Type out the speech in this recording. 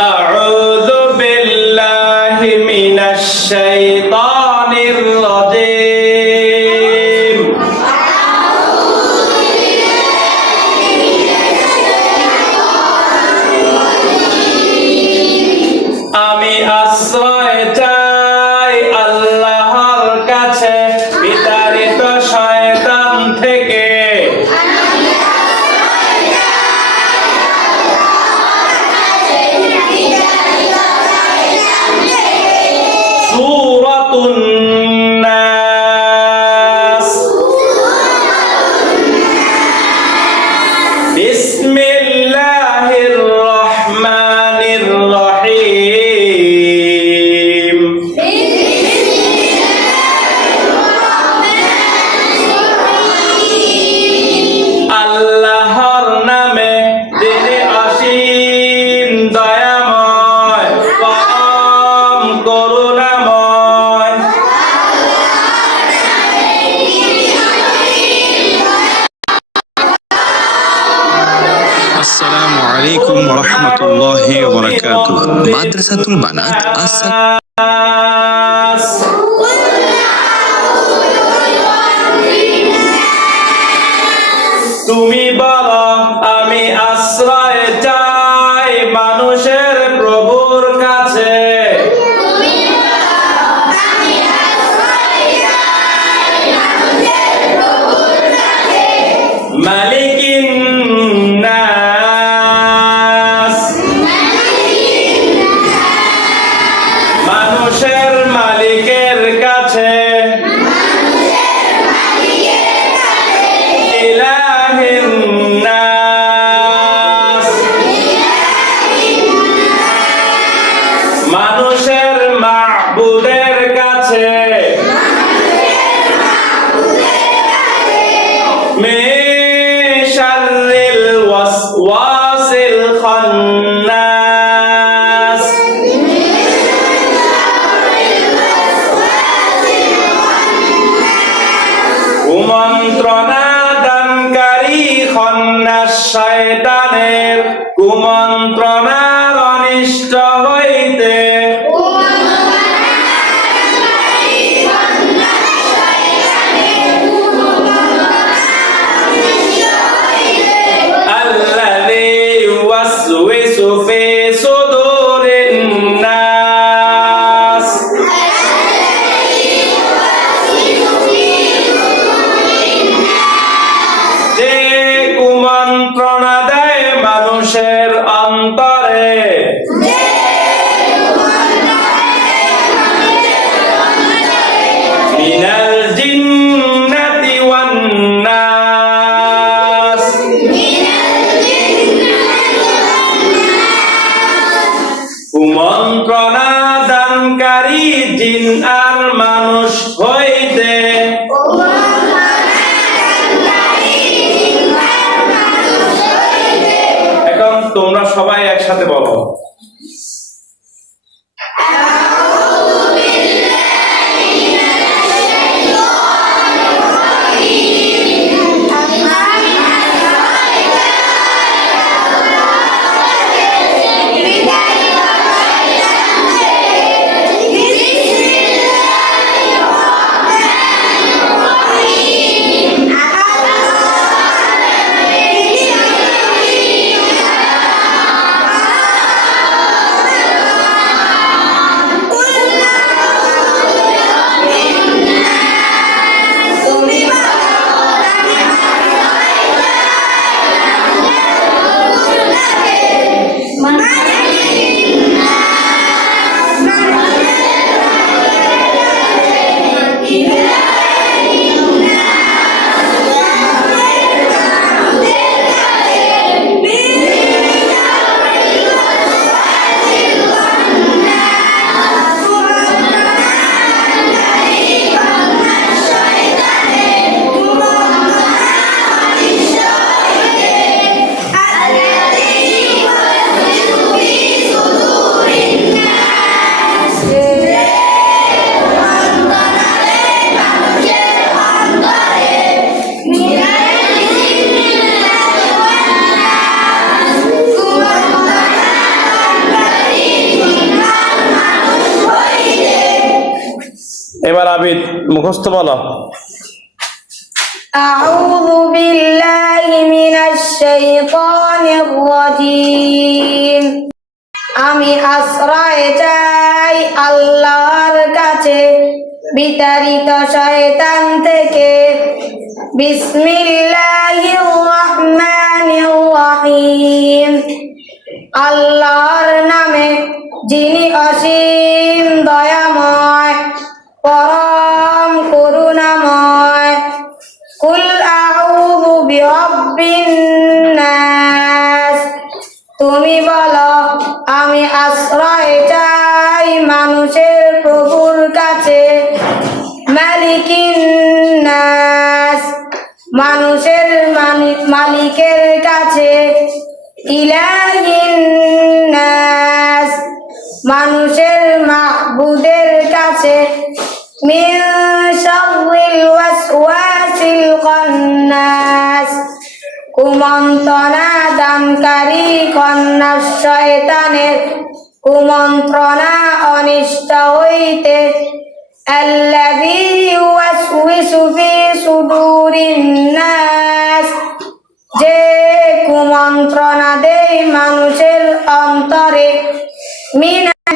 أعوذ بالله من الشيطان الرجيم আমি আশ্রয় চাই আল্লাহর কাছে বিতাড়িত শয়তান থেকে। সূরাতুন নাস। বিসমিল্লাহির রহমানির রহিম। আল্লাহর নামে যিনি অসীম দয়াময় পরম করুণাময়। আসসালামু আলাইকুম ওয়া রাহমাতুল্লাহি ওয়া বারাকাতুহু। মাদ্রাসাতুল বানাত নাস। তুমি বলো আমি আশ্রয় চাই মানুষের প্রভুর কাছে। মালিকিন নাস। মানুষের মালিকের কাছে। ইলাহিন নাস। মানুষের মাবুদের কাছে। মিন শাররিল ওয়াসওয়াসিল খান্নাস। কুমন্ত্রণা দানকারী খন্নাস শয়তানের কুমন্ত্রণার অনিষ্ট হইতে। আল্লাযী ইউওয়াসওয়িসু ফি সুদুরিন নাস। যে কুমন্ত্রণা দেয় মানুষের অন্তরে। মিনাল জিন্নাতি ওয়ান নাস। কুমন্ত্রণা দানকারী জিন আর মানুষ হইতে। এখন তোমরা সবাই একসাথে বলো। এবার আবিদ মুখস্থ বলো। أعوذ بالله من الشيطان الرجيم আমি আশ্রয় চাই আল্লাহর কাছে বিতাড়িত শয়তান থেকে। বিসমিল্লাহির রহমানির রহিম আল্লাহর নামে যিনি অসীম দয়াময় পরম করুণাময়। কুল আউযু বিরাব্বিন নাস তুমি বলো আমি আশ্রয় চাই মানুষের প্রভুর কাছে। মালিকিন নাস মানুষের মালিকের কাছে। ইলাহিন নাস মানুষের মাবুদের কাছে। মিন শাররিল ওয়াসওয়াসিল খান্নাস কুমন্ত্রণা দানকারী খন্নাস শয়তানের কুমন্ত্রণা অনিষ্ট হইতে। আল্লাযী ইউওয়াসওয়িসু ফি সুদুরিন নাস যে কুমন্ত্রণা দেয় মানুষের অন্তরে। মিনাল